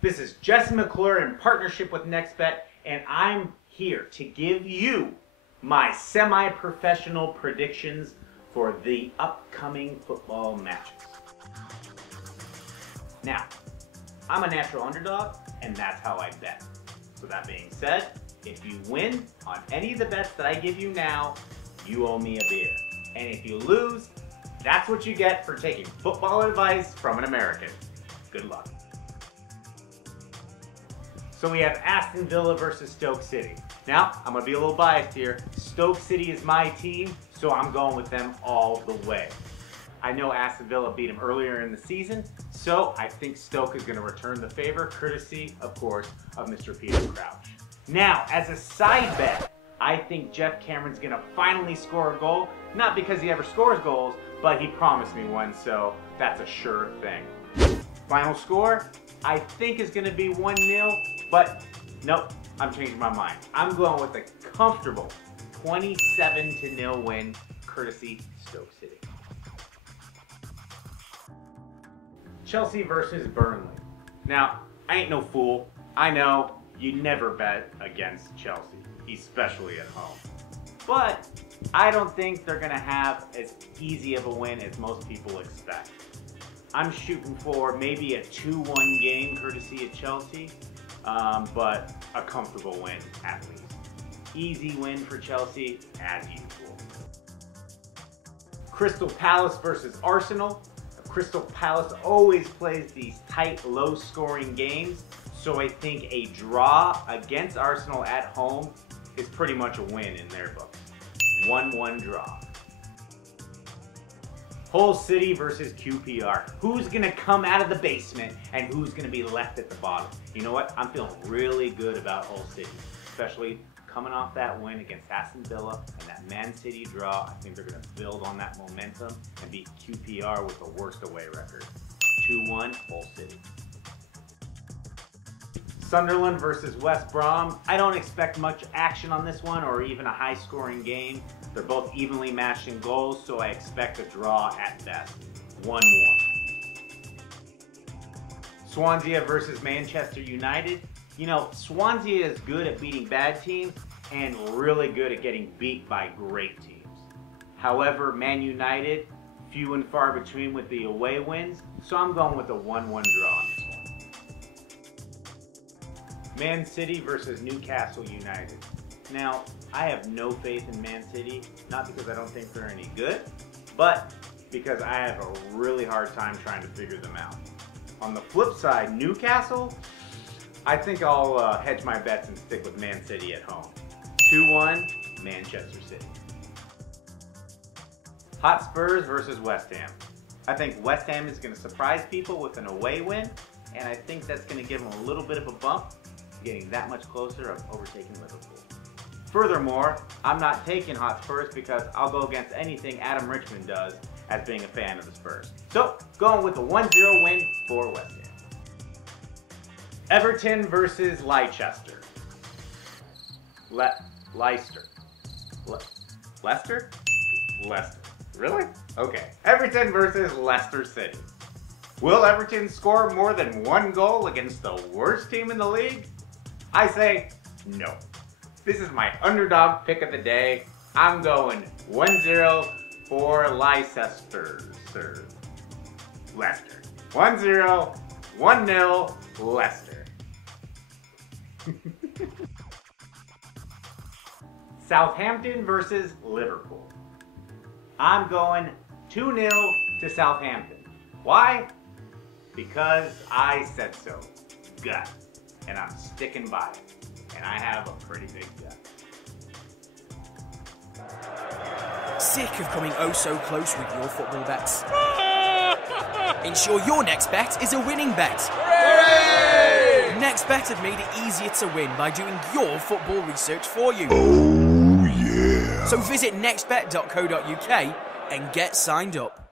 This is Jesse McClure in partnership with NextBet, and I'm here to give you my semi-professional predictions for the upcoming football matches. Now, I'm a natural underdog, and that's how I bet. So that being said, if you win on any of the bets that I give you now, you owe me a beer. And if you lose, that's what you get for taking football advice from an American. Good luck. So we have Aston Villa versus Stoke City. Now, I'm going to be a little biased here. Stoke City is my team, so I'm going with them all the way. I know Aston Villa beat them earlier in the season, so I think Stoke is going to return the favor, courtesy, of course, of Mr. Peter Crouch. Now, as a side bet, I think Geoff Cameron's going to finally score a goal. Not because he ever scores goals, but he promised me one, so that's a sure thing. Final score, I think is going to be 1-0, but nope, I'm changing my mind. I'm going with a comfortable 27-0 win, courtesy Stoke City. Chelsea versus Burnley. Now, I ain't no fool. I know you never bet against Chelsea, especially at home. But I don't think they're going to have as easy of a win as most people expect. I'm shooting for maybe a 2-1 game courtesy of Chelsea, but a comfortable win at least. Easy win for Chelsea as usual. Crystal Palace versus Arsenal. Crystal Palace always plays these tight, low-scoring games, so I think a draw against Arsenal at home is pretty much a win in their books. 1-1 draw. Hull City versus QPR. Who's going to come out of the basement and who's going to be left at the bottom? You know what? I'm feeling really good about Hull City, especially coming off that win against Aston Villa and that Man City draw. I think they're going to build on that momentum and beat QPR with the worst away record. 2-1 Hull City. Sunderland versus West Brom. I don't expect much action on this one or even a high-scoring game. They're both evenly matched in goals, so I expect a draw at best. 1-1. Swansea versus Manchester United. You know, Swansea is good at beating bad teams and really good at getting beat by great teams. However, Man United, few and far between with the away wins, so I'm going with a 1-1 draw on this one. Man City versus Newcastle United. Now, I have no faith in Man City, not because I don't think they're any good, but because I have a really hard time trying to figure them out. On the flip side, Newcastle, I think I'll hedge my bets and stick with Man City at home. 2-1, Manchester City. Hotspurs versus West Ham. I think West Ham is going to surprise people with an away win, and I think that's going to give them a little bit of a bump, getting that much closer of overtaking Liverpool. Furthermore, I'm not taking Hotspurs because I'll go against anything Adam Richmond does as being a fan of the Spurs. So, going with a 1-0 win for West Ham. Everton versus Leicester. Leicester. Leicester? Leicester. Really? Okay. Everton versus Leicester City. Will Everton score more than one goal against the worst team in the league? I say no. This is my underdog pick of the day. I'm going 1-0 for Leicester. Leicester. 1-0, 1-0, Leicester. Southampton versus Liverpool. I'm going 2-0 to Southampton. Why? Because I said so. Gut. And I'm sticking by it. And I have a pretty big gut. Sick of coming oh so close with your football bets? Ensure your next bet is a winning bet. Hooray! NextBet have made it easier to win by doing your football research for you. Oh yeah! So visit nextbet.co.uk and get signed up.